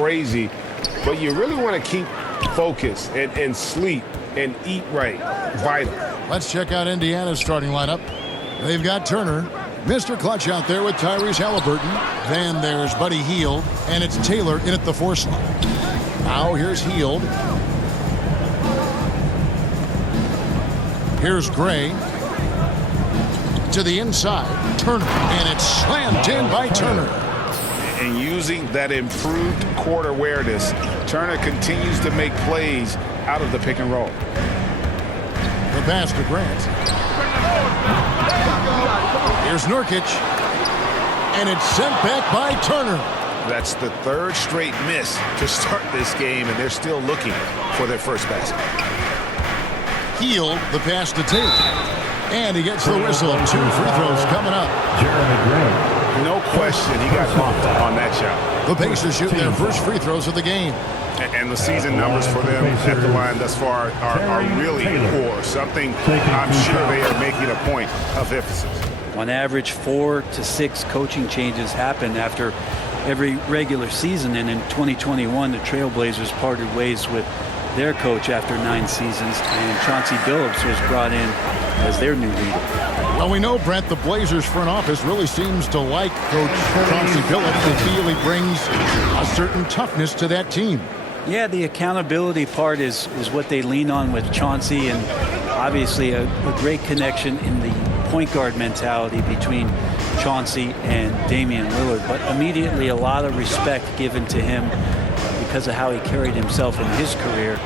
crazy, but you really want to keep focus and sleep and eat right. Vital. Let's check out Indiana's starting lineup. They've got Turner, Mr. Clutch out there with Tyrese Halliburton. Then there's Buddy Hield, and it's Taylor in at the 4 slot. Now here's Hield. Here's Gray. To the inside, Turner, and it's slammed in by Turner. And using that improved court awareness, Turner continues to make plays out of the pick and roll. The pass to Grant. Here's Nurkic. And it's sent back by Turner. That's the 3rd straight miss to start this game, and they're still looking for their first basket. Hield, the pass to Taylor. And he gets the whistle. 2 free throws coming up. Jeremy Grant. No question he got bumped on that shot. The Pacers shoot their first free throws of the game. And the season numbers for them at the line thus far are really poor. Something I'm sure they are making a point of emphasis. On average, 4 to 6 coaching changes happen after every regular season. And in 2021, the Trailblazers parted ways with their coach after 9 seasons, and Chauncey Billups was brought in as their new leader. Well, we know, Brent, the Blazers front office really seems to like Coach Chauncey Billups. They feel he brings a certain toughness to that team. Yeah, the accountability part is what they lean on with Chauncey, and obviously a great connection in the point guard mentality between Chauncey and Damian Lillard, but immediately a lot of respect given to him because of how he carried himself in his career.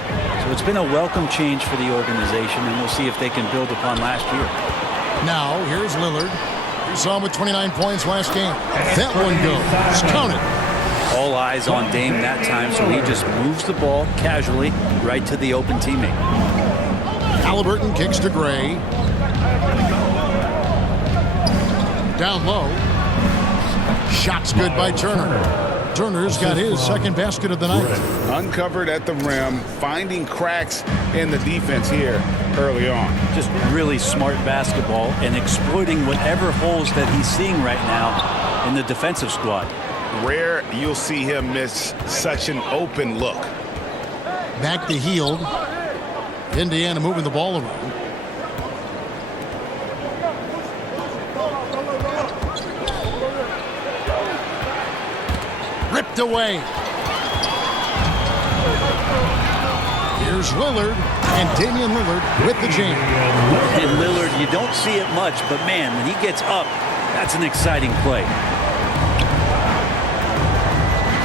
So it's been a welcome change for the organization, and we'll see if they can build upon last year. Now, here's Lillard. You saw him with 29 points last game. That one goes. Count it. All eyes on Dame that time, so he just moves the ball casually right to the open teammate. Halliburton kicks to Gray. Down low. Shot's good by Turner. Turner's got his second basket of the night. Uncovered at the rim, finding cracks in the defense here early on. Just really smart basketball and exploiting whatever holes that he's seeing right now in the defensive squad. Rare you'll see him miss such an open look. Back to Hield. Indiana moving the ball around. Ripped away. Here's Lillard, and Damian Lillard with the jam. And Lillard, you don't see it much, but man, when he gets up, that's an exciting play.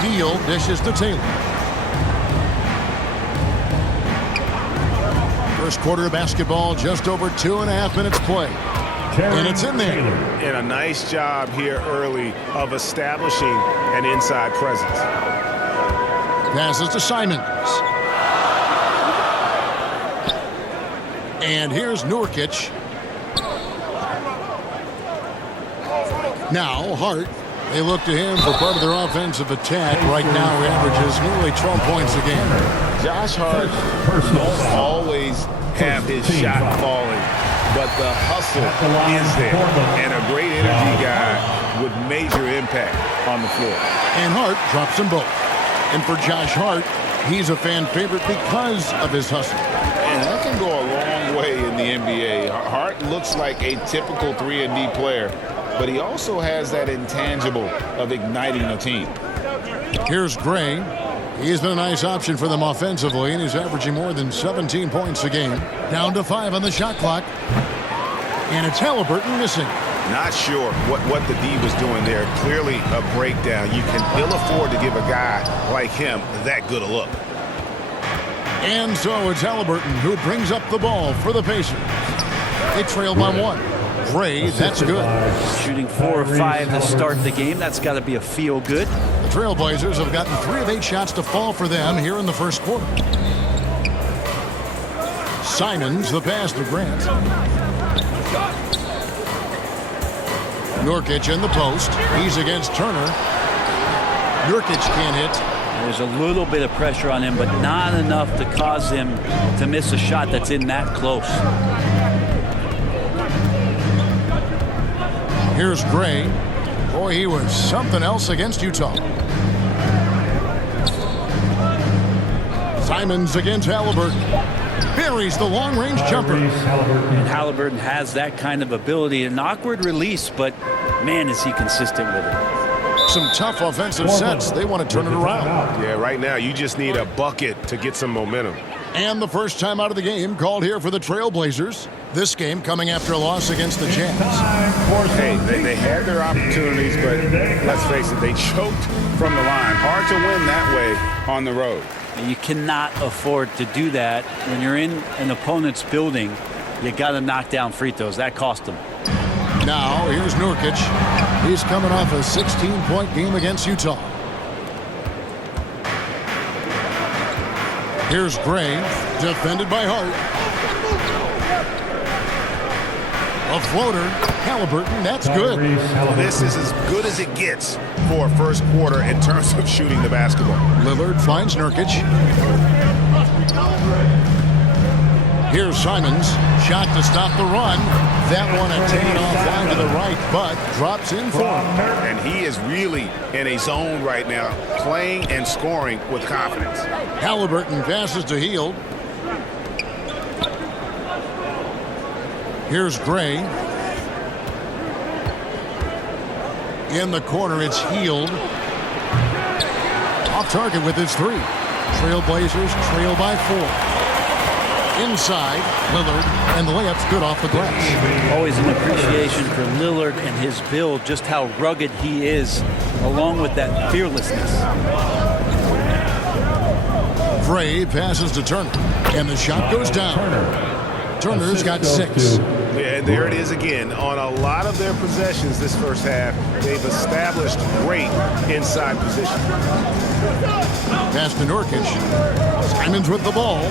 Hield dishes to Taylor. First quarter of basketball, just over 2.5 minutes play. And it's in there. And a nice job here early of establishing an inside presence. Passes to Simons. And here's Nurkic. Now Hart. They look to him for part of their offensive attack. Right now he averages nearly 12 points a game. Josh Hart won't always have his shot falling, but the hustle is there. And a great energy guy with major impact on the floor. And Hart drops them both. And for Josh Hart, he's a fan favorite because of his hustle. And that can go a long way in the NBA. Hart looks like a typical 3-and-D player, but he also has that intangible of igniting a team. Here's Gray. He's been a nice option for them offensively, and he's averaging more than 17 points a game. Down to 5 on the shot clock. And it's Halliburton missing. Not sure what the D was doing there. Clearly a breakdown. You can ill afford to give a guy like him that good a look. And so it's Halliburton who brings up the ball for the Pacers. They trail by 1. Gray, that's good. Shooting 4 or 5 to start the game. That's got to be a feel good. The Trailblazers have gotten 3 of 8 shots to fall for them here in the first quarter. Simons, the pass to Grant. Nurkic in the post. He's against Turner. Nurkic can't hit. There's a little bit of pressure on him, but not enough to cause him to miss a shot that's in that close. Here's Gray. Boy, he was something else against Utah. Simons against Halliburton. Buries the long-range jumper. And Halliburton has that kind of ability. An awkward release, but man, is he consistent with it. Some tough offensive sets. They want to turn it around. Yeah, right now you just need a bucket to get some momentum. And the first time out of the game called here for the Trailblazers. This game coming after a loss against the Jazz. Hey, they had their opportunities, but let's face it, they choked from the line. Hard to win that way on the road. You cannot afford to do that when you're in an opponent's building. You got to knock down free throws. That cost them. Now here's Nurkic. He's coming off a 16-point game against Utah. Here's Gray, defended by Hart. A floater, Halliburton, that's good. This is as good as it gets for a first quarter in terms of shooting the basketball. Lillard finds Nurkic. Here's Simons, shot to stop the run. That one a taken off line to the right, but drops in for him. And he is really in a zone right now, playing and scoring with confidence. Halliburton passes to Hield. Here's Gray. In the corner, it's Hield. Off target with his three. Trailblazers trail by 4. Inside, Lillard, and the layup's good off the glass. Always an appreciation for Lillard and his build, just how rugged he is, along with that fearlessness. Gray passes to Turner, and the shot goes down. Turner's got 6. Yeah, and there it is again. On a lot of their possessions this first half, they've established great inside position. Pass to Nurkic. Simons with the ball.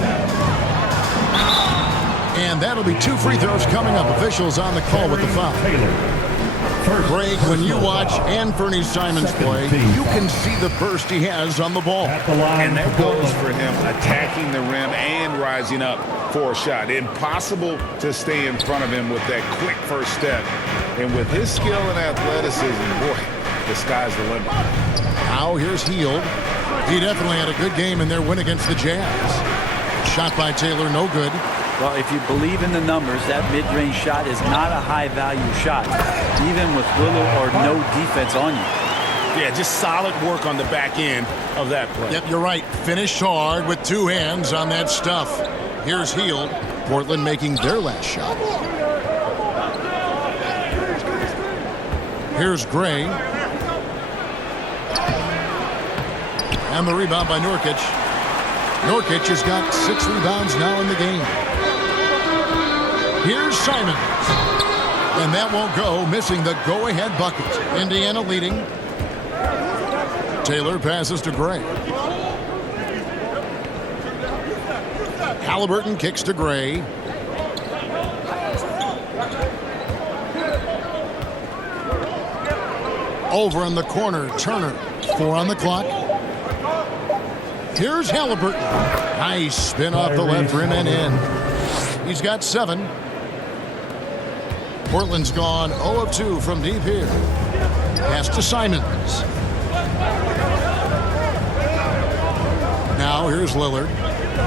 And that'll be 2 free throws coming up. Officials on the call with the foul. Greg, when you watch Anthony Simons play, you can see the burst he has on the ball. And that goes for him attacking the rim and rising up for a shot. Impossible to stay in front of him with that quick first step. And with his skill and athleticism, boy, the sky's the limit. Now here's Hield. He definitely had a good game in their win against the Jazz. Shot by Taylor, no good. Well, if you believe in the numbers, that mid-range shot is not a high-value shot, even with little or no defense on you. Yeah, just solid work on the back end of that play. Yep, you're right. Finished hard with 2 hands on that stuff. Here's Hield. Portland making their last shot. Here's Gray. And the rebound by Nurkic. Nurkic has got 6 rebounds now in the game. Here's Simons. And that won't go, missing the go-ahead bucket. Indiana leading. Taylor passes to Gray. Halliburton kicks to Gray. Over in the corner, Turner. 4 on the clock. Here's Halliburton. Nice spin off the left rim and in. He's got 7. Portland's gone 0 of 2 from deep here. Pass to Simons. Now here's Lillard.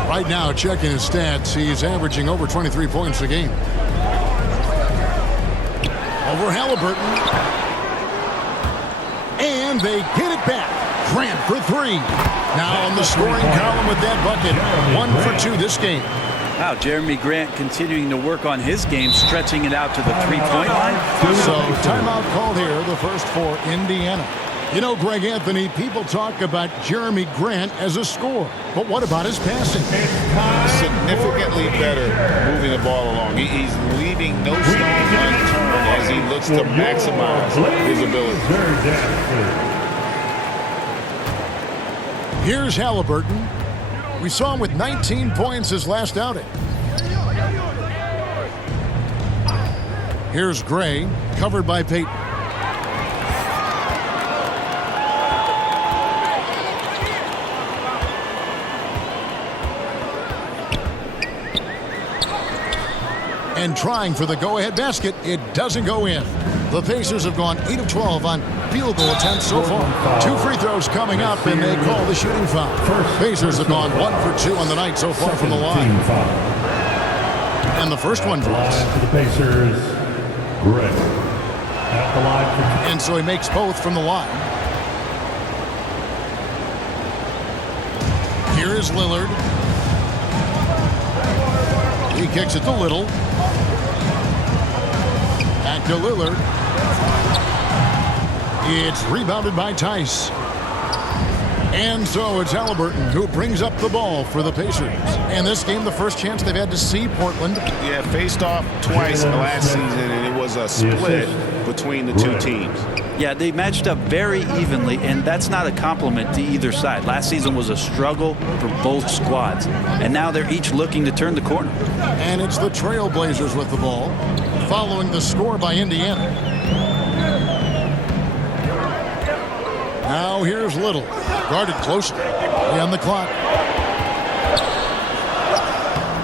Right now, checking his stats, he's averaging over 23 points a game. Over Halliburton. And they get it back. Grant for 3. Now on the scoring column with that bucket. 1 for 2 this game. Wow, Jeremy Grant continuing to work on his game, stretching it out to the 3-point line. So timeout called here, the first for Indiana. You know, Greg Anthony, people talk about Jeremy Grant as a scorer, but what about his passing? Significantly better moving the ball along. He's leaving no stone unturned as he looks to maximize his ability. Here's Halliburton. We saw him with 19 points his last outing. Here's Gray, covered by Payton. And trying for the go-ahead basket, it doesn't go in. The Pacers have gone 8 of 12 on field goal attempts so far. 2 free throws coming up, and they call the shooting foul. Pacers have gone 1 for 2 on the night so far from the line. And the first one drops. For the Pacers, Gray. At the line for and so he makes both from the line. Here is Lillard. He kicks it to Little. Back to Lillard. It's rebounded by Tice. And so it's Halliburton who brings up the ball for the Pacers. In this game, the first chance they've had to see Portland. Yeah, faced off twice last season, and it was a split between the two teams. Yeah, they matched up very evenly, and that's not a compliment to either side. Last season was a struggle for both squads, and now they're each looking to turn the corner. And it's the Trailblazers with the ball, following the score by Indiana. Now here's Little, guarded closely on the clock.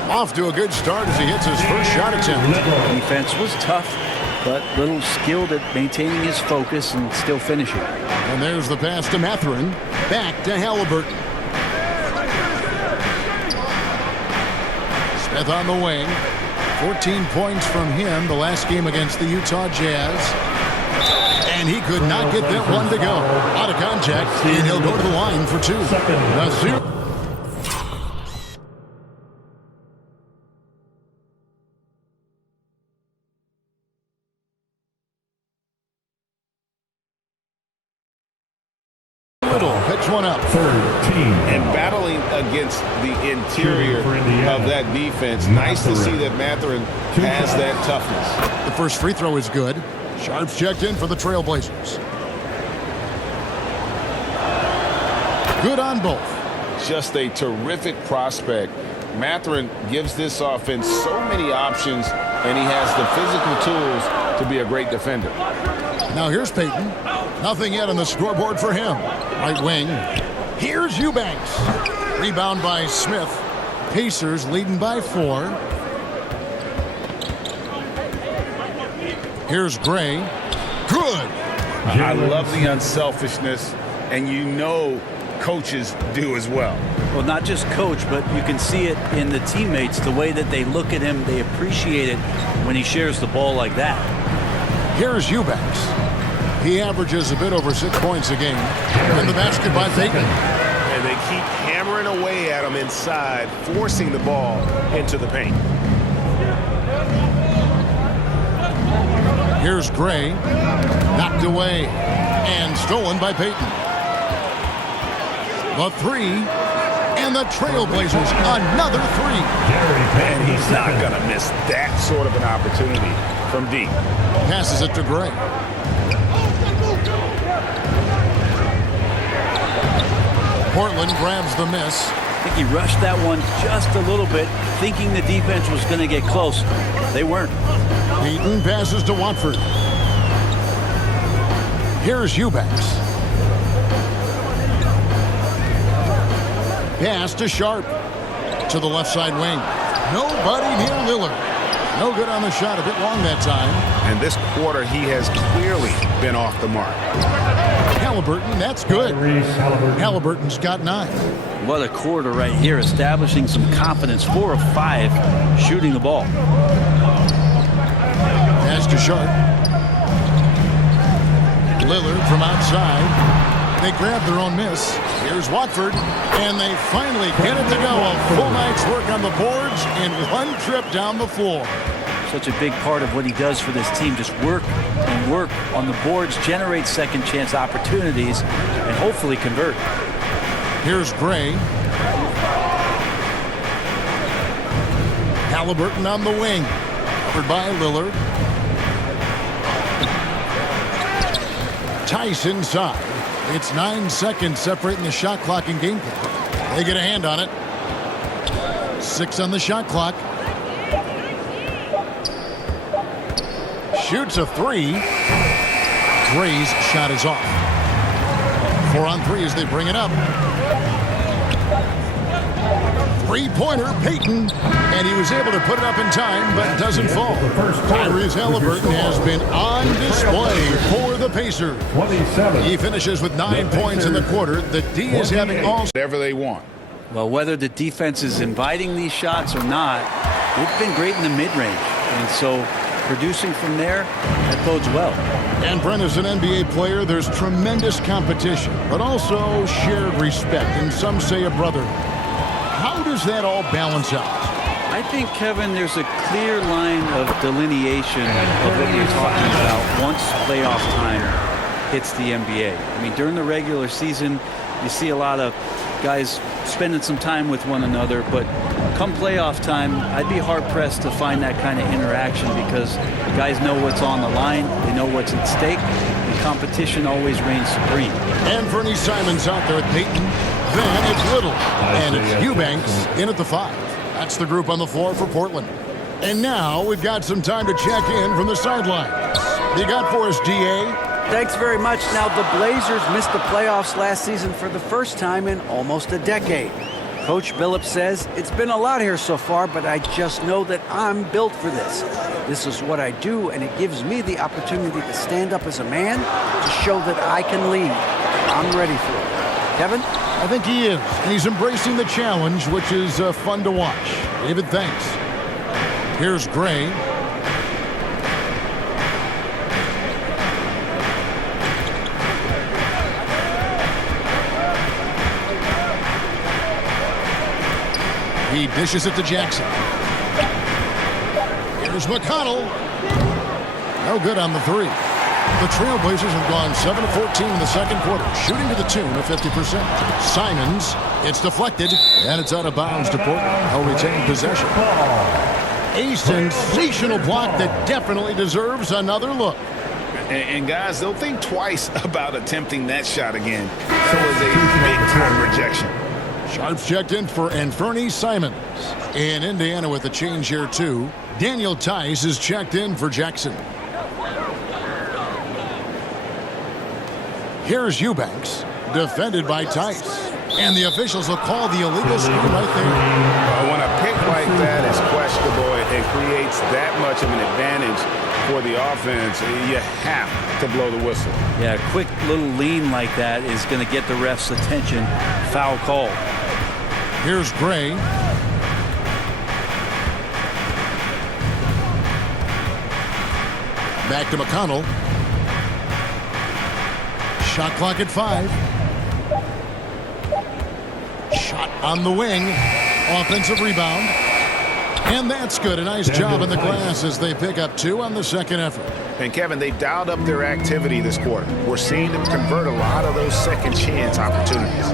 Off to a good start as he hits his first shot attempt. Defense was tough, but Little skilled at maintaining his focus and still finishing. And there's the pass to Mathurin. Back to Halliburton. Smith on the wing. 14 points from him the last game against the Utah Jazz. And he could not get that one to go. Out of contact, and he'll go to the line for 2. Nasir. Little picks one up. third team. And battling against the interior of that defense, nice to see that Mathurin has that toughness. The first free throw is good. Sharps checked in for the Trailblazers. Good on both. Just a terrific prospect. Mathurin gives this offense so many options, and he has the physical tools to be a great defender. Now here's Payton. Nothing yet on the scoreboard for him. Right wing. Here's Eubanks. Rebound by Smith. Pacers leading by 4. Here's Gray. Good. I love the unselfishness, and you know coaches do as well. Well, not just coach, but you can see it in the teammates, the way that they look at him. They appreciate it when he shares the ball like that. Here's Eubanks. He averages a bit over 6 points a game. And the basket by Payton. And they keep hammering away at him inside, forcing the ball into the paint. Here's Gray. Knocked away. And stolen by Payton. The 3. And the Trailblazers, another 3. And he's not going to miss that sort of an opportunity from deep. Passes it to Gray. Portland grabs the miss. I think he rushed that one just a little bit, thinking the defense was going to get close. They weren't. Payton passes to Watford. Here's Eubanks. Pass to Sharp. To the left side wing. Nobody near Lillard. No good on the shot. A bit long that time. And this quarter, he has clearly been off the mark. Halliburton, that's good. Halliburton's got 9. What a quarter right here, establishing some confidence. 4 of 5 shooting the ball. Pass to Sharp. Lillard from outside. They grab their own miss. Here's Watford, and they finally get it to go. A full night's work on the boards in one trip down the floor. Such a big part of what he does for this team. Just work and work on the boards, generate second chance opportunities, and hopefully convert. Here's Gray. Halliburton on the wing. Covered by Lillard. Tice inside. It's 9 seconds separating the shot clock and game clock. They get a hand on it. 6 on the shot clock. Shoots a 3. Gray's shot is off. 4 on 3 as they bring it up. Three-pointer, Payton. And he was able to put it up in time, but doesn't fall. Tyrese Halliburton has been on display for the Pacers. 27. He finishes with 9 points in the quarter. The D is having all... Whatever they want. Well, whether the defense is inviting these shots or not, they've been great in the mid-range. And so producing from there, that bodes well. And Brent, as an NBA player, there's tremendous competition, but also shared respect, and some say a brother. How does that all balance out? I think, Kevin, there's a clear line of delineation of what you're talking about once playoff time hits the NBA. I mean, during the regular season, you see a lot of guys spending some time with one another, but come playoff time, I'd be hard-pressed to find that kind of interaction because guys know what's on the line, they know what's at stake, and competition always reigns supreme. And Fernie Simons out there at Payton. Then it's Little, and it's Eubanks in at the 5. That's the group on the floor for Portland. And now we've got some time to check in from the sidelines. You got for us, DA? Thanks very much. Now, the Blazers missed the playoffs last season for the first time in almost a decade. Coach Billups says, it's been a lot here so far, but I just know that I'm built for this. This is what I do, and it gives me the opportunity to stand up as a man to show that I can lead. I'm ready for it. Kevin? I think he is. And he's embracing the challenge, which is fun to watch. David, thanks. Here's Gray. He dishes it to Jackson. Here's McConnell. No good on the 3. The Trailblazers have gone 7 of 14 in the second quarter, shooting to the tune of 50%. Simons, it's deflected, and it's out of bounds to Portland. He'll retain possession. A sensational block that definitely deserves another look. And guys, they'll think twice about attempting that shot again. That was a big-time rejection. Sharps checked in for Fernie Simons. In Indiana with a change here, too. Daniel Tice is checked in for Jackson. Here's Eubanks, defended by Tice. And the officials will call the illegal screen right there. When a pick like that is questionable and creates that much of an advantage for the offense, you have to blow the whistle. Yeah, a quick little lean like that is going to get the ref's attention. Foul call. Here's Gray. Back to McConnell. Shot clock at 5. Shot on the wing. Offensive rebound. And that's good. A nice job in the glass as they pick up 2 on the second effort. And Kevin, they've dialed up their activity this quarter. We're seeing them convert a lot of those second chance opportunities.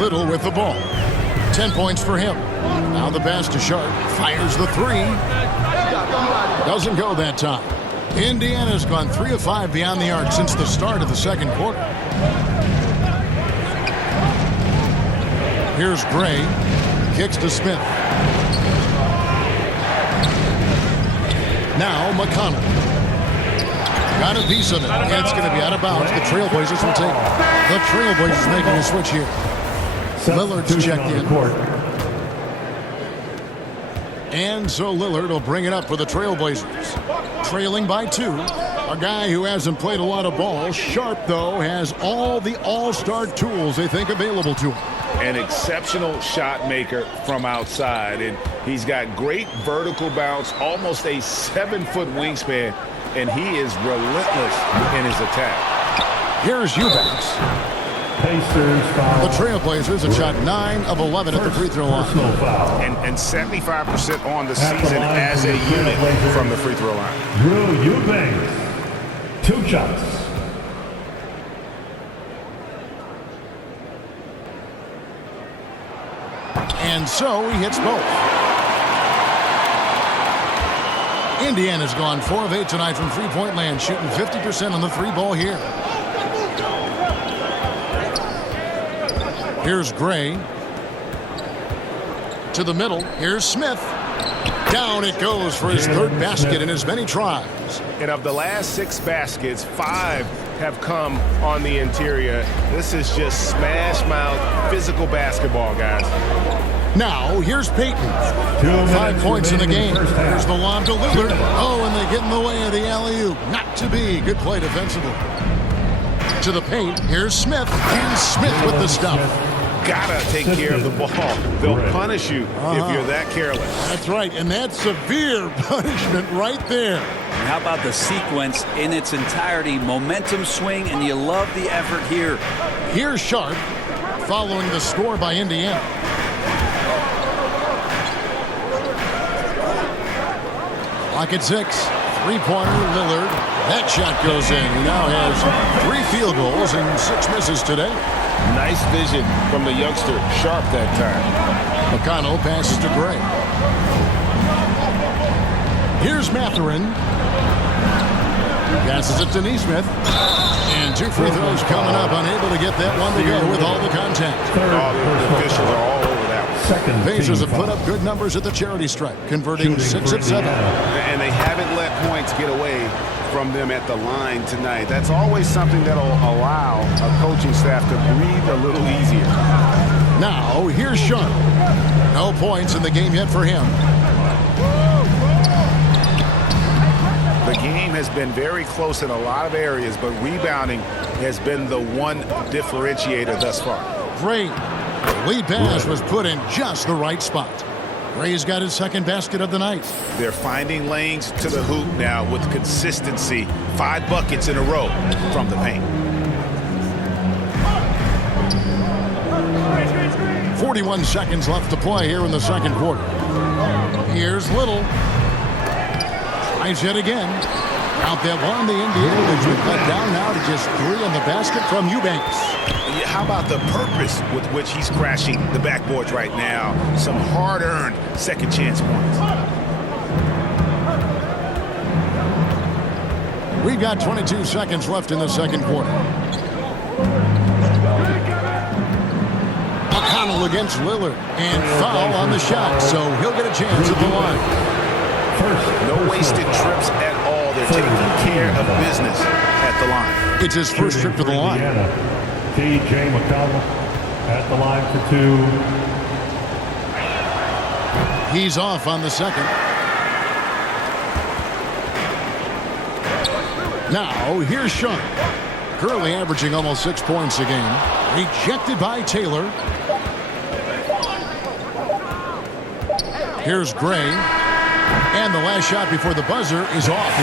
Little with the ball. 10 points for him. Now the pass to Sharp. Fires the 3. Doesn't go that time. Indiana's gone 3 of 5 beyond the arc since the start of the second quarter. Here's Gray. Kicks to Smith. Now McConnell. Got a piece of it. And it's going to be out of bounds. The Trailblazers will take it. The Trailblazers making a switch here. Lillard's checked in. And so Lillard will bring it up for the Trailblazers. Trailing by 2. A guy who hasn't played a lot of ball. Sharp, though, has all the all-star tools they think available to him. An exceptional shot maker from outside. And he's got great vertical bounce, almost a 7-foot wingspan. And he is relentless in his attack. Here's Eubanks. The Trailblazers have shot 9 of 11 at the free throw line. And 75% on the season as a unit from the free throw line. Drew Eubanks, 2 shots. And so he hits both. Indiana's gone 4 of 8 tonight from three-point land, shooting 50% on the 3-ball here. Here's Gray. To the middle. Here's Smith. Down it goes for his 3rd basket in as many tries. And of the last 6 baskets, 5 have come on the interior. This is just smash mouth, physical basketball, guys. Now, here's Peyton. 5 points in the game. Here's the lob to Lillard. Oh, and they get in the way of the alley-oop. Not to be. Good play defensively. To the paint. Here's Smith. And Smith with the stuff. Gotta take care of the ball. They'll punish you if you're that careless. That's right, and that's severe punishment right there. And how about the sequence in its entirety? Momentum swing, and you love the effort here. Here's Sharp following the score by Indiana. Clock at 6. Three-pointer, Lillard. That shot goes in. He now has 3 field goals and 6 misses today. Nice vision from the youngster, Sharp that time. McConnell passes to Gray. Here's Mathurin. Passes it to Neesmith. And 2 free throws coming up. Unable to get that one to go with all the contact. The officials are all over that one. Pacers have put up good numbers at the charity stripe, converting 6 of 7. And they haven't let points get away from them at the line tonight. That's always something that'll allow a coaching staff to breathe a little easier. Now, here's Sharp. No points in the game yet for him. The game has been very close in a lot of areas, but rebounding has been the one differentiator thus far. Gray. The lead pass was put in just the right spot. Gray's got his second basket of the night. They're finding lanes to the hoop now with consistency. 5 buckets in a row from the paint. 41 seconds left to play here in the second quarter. Here's Little. Tries yet again. Out that one, the Indiana has been cut down now to just 3 on the basket from Eubanks. How about the purpose with which he's crashing the backboards right now? Some hard-earned second chance points. We've got 22 seconds left in the second quarter. McConnell against Lillard. And foul on the shot, so he'll get a chance at the line. No wasted trips at all. They're taking care of business at the line. It's his first trip to the line. T.J. McConnell at the line for 2. He's off on the second. Now, here's Sharp. Currently averaging almost 6 points a game. Rejected by Taylor. Here's Gray. And the last shot before the buzzer is off.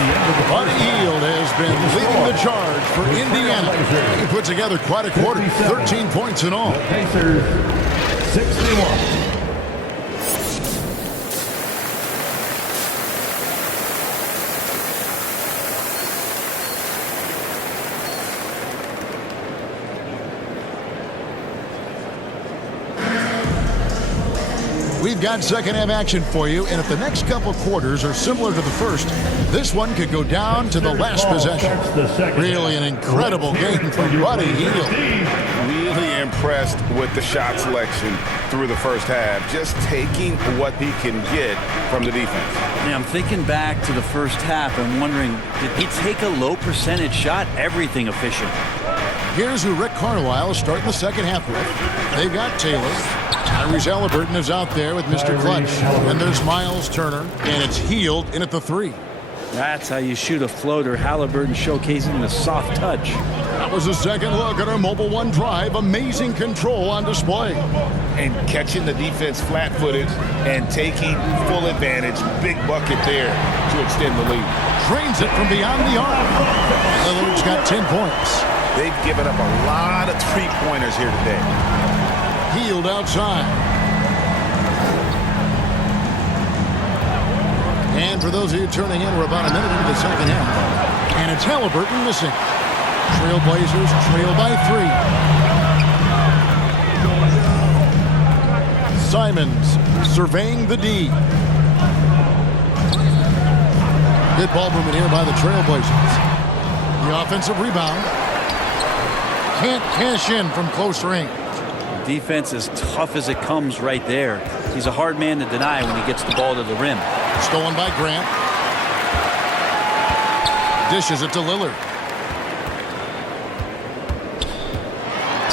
Buddy Hield has been leading the charge for Indiana. He put together quite a quarter, 13 points in all. Pacers 61. We've got second half action for you, and if the next couple quarters are similar to the first, this one could go down to the last possession. Really an incredible game from Buddy Hield. Really impressed with the shot selection through the first half, just taking what he can get from the defense. Yeah, I'm thinking back to the first half and wondering, did he take a low percentage shot? Everything efficient. Here's who Rick Carlisle is starting the second half with. They've got Taylor. Tyrese Halliburton is out there with Mr. Clutch. And there's Miles Turner. And it's Hield in at the 3. That's how you shoot a floater. Halliburton showcasing the soft touch. That was a second look at our Mobile One drive. Amazing control on display. And catching the defense flat-footed and taking full advantage. Big bucket there to extend the lead. Drains it from beyond the arc. Lillard's got 10 points. They've given up a lot of three-pointers here today. Hield outside. And for those of you turning in, we're about a minute into the second half. And it's Halliburton missing. Trailblazers trail by 3. Simons surveying the D. Good ball movement here by the Trailblazers. The offensive rebound. Can't cash in from close range. Defense as tough as it comes right there. He's a hard man to deny when he gets the ball to the rim. Stolen by Grant. Dishes it to Lillard.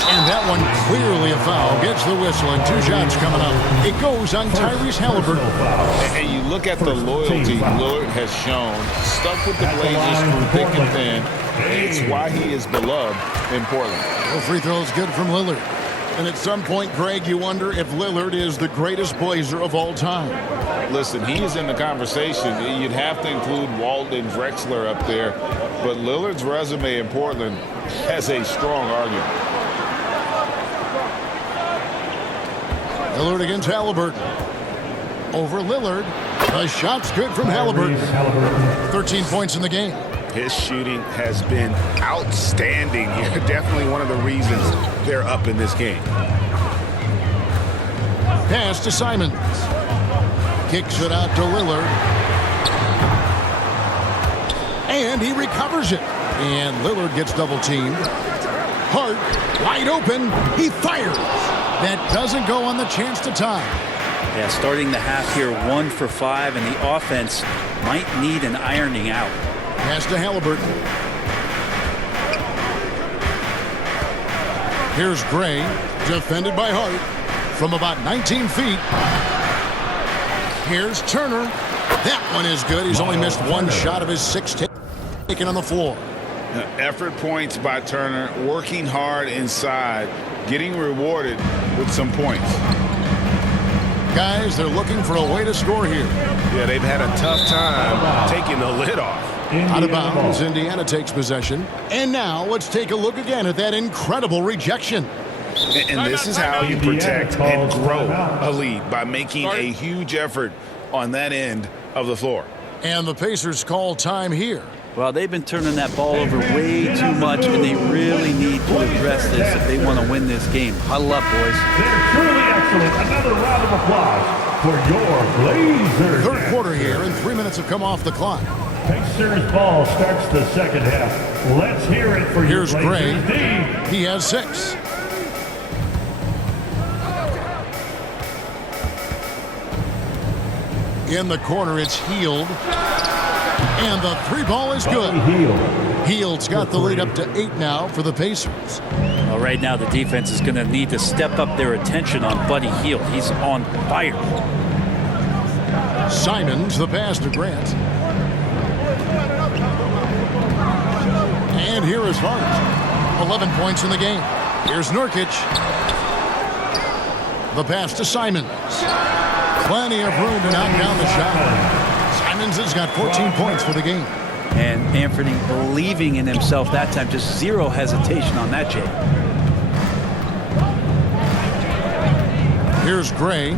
And that one clearly a foul. Gets the whistle and 2 shots coming up. It goes on Tyrese Halliburton. And you look at the loyalty Lillard has shown. Stuck with the Blazers through thick and thin. It's why he is beloved in Portland. The free throw is good from Lillard. And at some point, Greg, you wonder if Lillard is the greatest Blazer of all time. Listen, he is in the conversation. You'd have to include Walton Drexler up there. But Lillard's resume in Portland has a strong argument. Lillard against Halliburton. Over Lillard. The shot's good from Halliburton. 13 points in the game. His shooting has been outstanding here. Definitely one of the reasons they're up in this game. Pass to Simons. Kicks it out to Lillard. And he recovers it. And Lillard gets double-teamed. Hart, wide open. He fires. That doesn't go on the chance to tie. Yeah, starting the half here 1 for 5, and the offense might need an ironing out. Pass to Halliburton. Here's Gray, defended by Hart from about 19 feet. Here's Turner. That one is good. He's only missed 1 shot of his 6 taken on the floor. Effort points by Turner, working hard inside, getting rewarded with some points. Guys, they're looking for a way to score here. Yeah, they've had a tough time taking the lid off. Out of bounds, Indiana takes possession. And now let's take a look again at that incredible rejection. And this is how you protect and grow a lead, by making a huge effort on that end of the floor. And the Pacers call time here. Well, they've been turning that ball over way too much, and they really need to address this if they want to win this game. Huddle up, boys. They're truly excellent. Another round of applause for your Blazers. Third quarter here, and 3 minutes have come off the clock. Pacers ball starts the second half. Let's hear it for your Here's Gray. Blazers. D. He has 6. In the corner, it's Hield. And the 3 ball is good. Hield's got the lead up to 8 now for the Pacers. Well, right now the defense is going to need to step up their attention on Buddy Hield. He's on fire. Simons, the pass to Grant. And here is Hart. 11 points in the game. Here's Nurkic. The pass to Simons. Plenty of room to knock down the shot. Simons has got 14 points for the game. And Anthony believing in himself that time. Just zero hesitation on that, Jay. Here's Gray.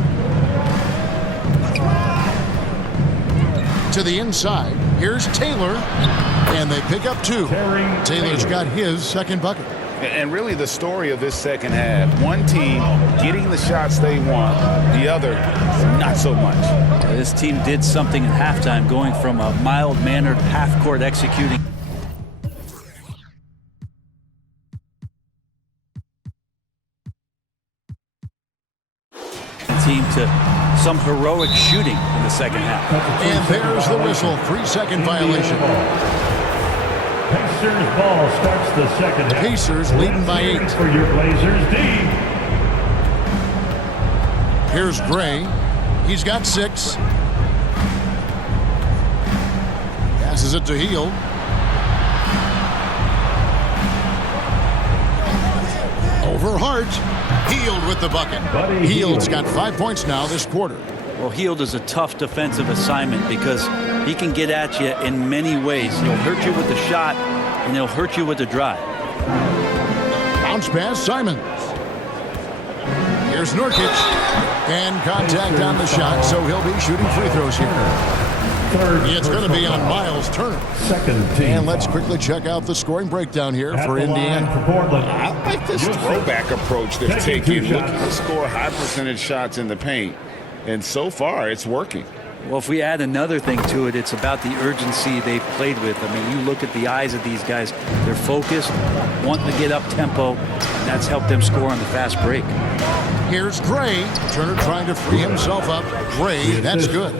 To the inside. Here's Taylor. And they pick up 2. Taylor's got his second bucket. And really the story of this second half, one team getting the shots they want, the other not so much. This team did something at halftime, going from a mild-mannered half-court executing team to some heroic shooting in the second half. And there's the whistle. 3-second violation. Pacers ball starts the second half. Pacers leading by 8. For your Blazers, D. Here's Gray. He's got 6. Passes it to Hield. Over Hart. Hield with the bucket. Hield's got 5 points now this quarter. Well, Hield is a tough defensive assignment because he can get at you in many ways. He'll hurt you with the shot, and he'll hurt you with the drive. Bounce pass, Simons. Here's Nurkic. And contact on the shot, so he'll be shooting free throws here. It's going to be on Miles Turner. Second team. And let's quickly check out the scoring breakdown here for Indiana. I like this throwback approach they're taking, looking to score high percentage shots in the paint. And so far, it's working. Well, if we add another thing to it, it's about the urgency they've played with. I mean, you look at the eyes of these guys. They're focused, wanting to get up tempo, and that's helped them score on the fast break. Here's Gray. Turner trying to free himself up. Gray, that's good.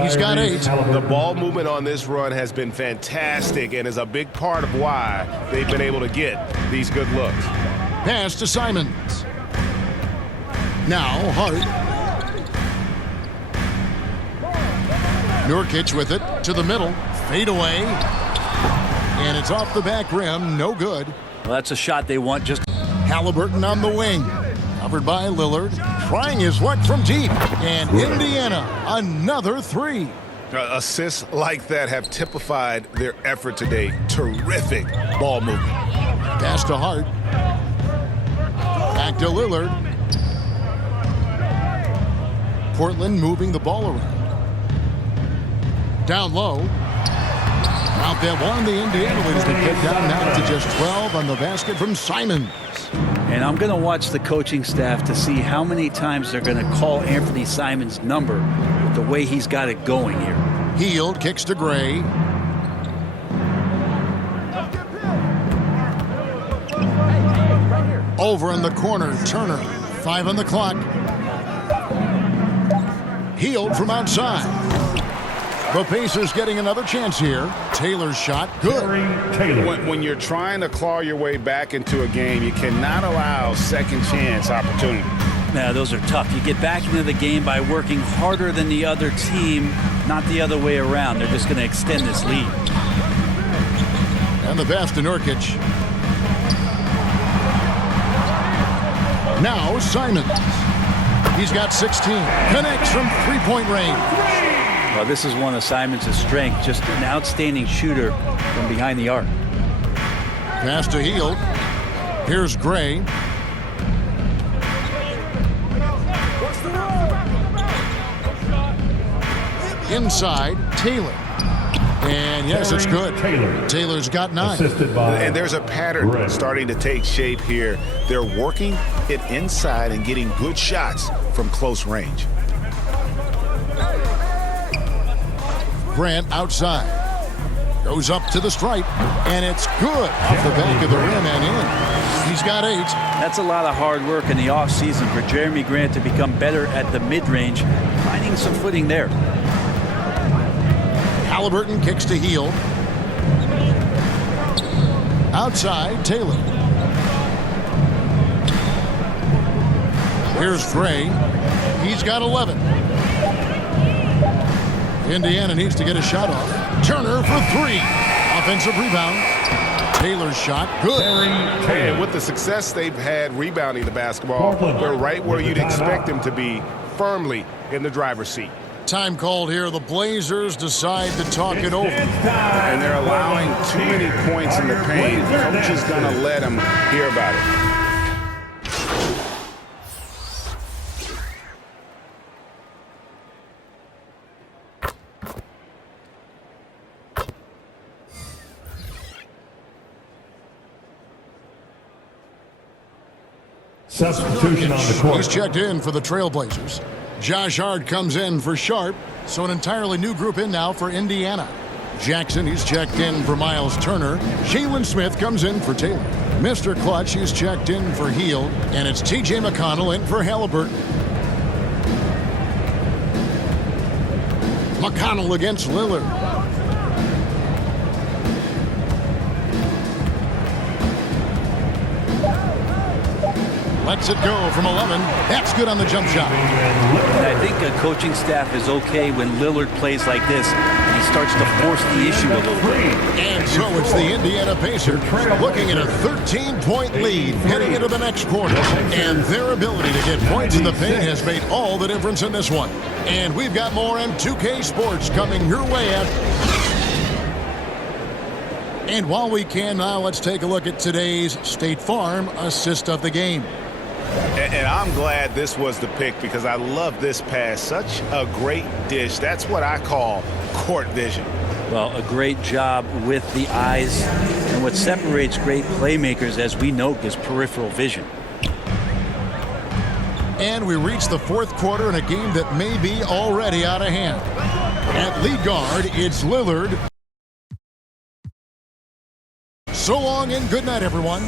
He's got 8. The ball movement on this run has been fantastic and is a big part of why they've been able to get these good looks. Pass to Simons. Now Hart. Nurkic with it to the middle. Fade away. And it's off the back rim. No good. Well, that's a shot they want. Just Halliburton on the wing. Covered by Lillard. Trying his luck from deep. And Indiana, another three. Assists like that have typified their effort today. Terrific ball movement. Pass to Hart. Back to Lillard. Portland moving the ball around. Down low. Out that one, the Indiana leads the kick down now to just 12 on the basket from Simons. And I'm going to watch the coaching staff to see how many times they're going to call Anthony Simons' number with the way he's got it going here. Hield kicks to Gray. Over in the corner, Turner. 5 on the clock. Hield from outside. The Pacers getting another chance here. Taylor's shot, good. When you're trying to claw your way back into a game, you cannot allow second chance opportunity. Now, those are tough. You get back into the game by working harder than the other team, not the other way around. They're just going to extend this lead. And the pass to Nurkic. Now Simons. He's got 16. Connects from three-point range. Well, this is one of Simons' strengths, just an outstanding shooter from behind the arc. Pass to Hield. Here's Gray. Inside, Taylor. And yes, it's good. Taylor's got 9. And there's a pattern starting to take shape here. They're working it inside and getting good shots from close range. Grant outside. Goes up to the stripe. And it's good off the back of the rim and in. He's got 8. That's a lot of hard work in the offseason for Jeremy Grant to become better at the mid-range, finding some footing there. Halliburton kicks to Hield. Outside, Taylor. Here's Gray. He's got 11. Indiana needs to get a shot off. Turner for 3. Offensive rebound. Taylor's shot, good. And with the success they've had rebounding the basketball, they're right where you'd expect them to be, firmly in the driver's seat. Time called here. The Blazers decide to talk it over. And they're allowing too many points in the paint. Coach is going to let them hear about it. Substitution on the court. He's checked in for the Trailblazers. Josh Hart comes in for Sharp, so an entirely new group in now for Indiana. Jackson, he's checked in for Miles Turner. Jalen Smith comes in for Taylor. Mr. Clutch, he's checked in for Hield. And it's T.J. McConnell in for Halliburton. McConnell against Lillard. Lets it go from 11. That's good on the jump shot. And I think a coaching staff is okay when Lillard plays like this and he starts to force the issue a little bit. And so it's the Indiana Pacers looking at a 13-point lead heading into the next quarter. And their ability to get points in the paint has made all the difference in this one. And we've got more M2K Sports coming your way at. And while we can now, let's take a look at today's State Farm assist of the game. And I'm glad this was the pick because I love this pass. Such a great dish. That's what I call court vision. Well, a great job with the eyes. And what separates great playmakers, as we know, is peripheral vision. And we reach the fourth quarter in a game that may be already out of hand. At lead guard, it's Lillard. So long and good night, everyone.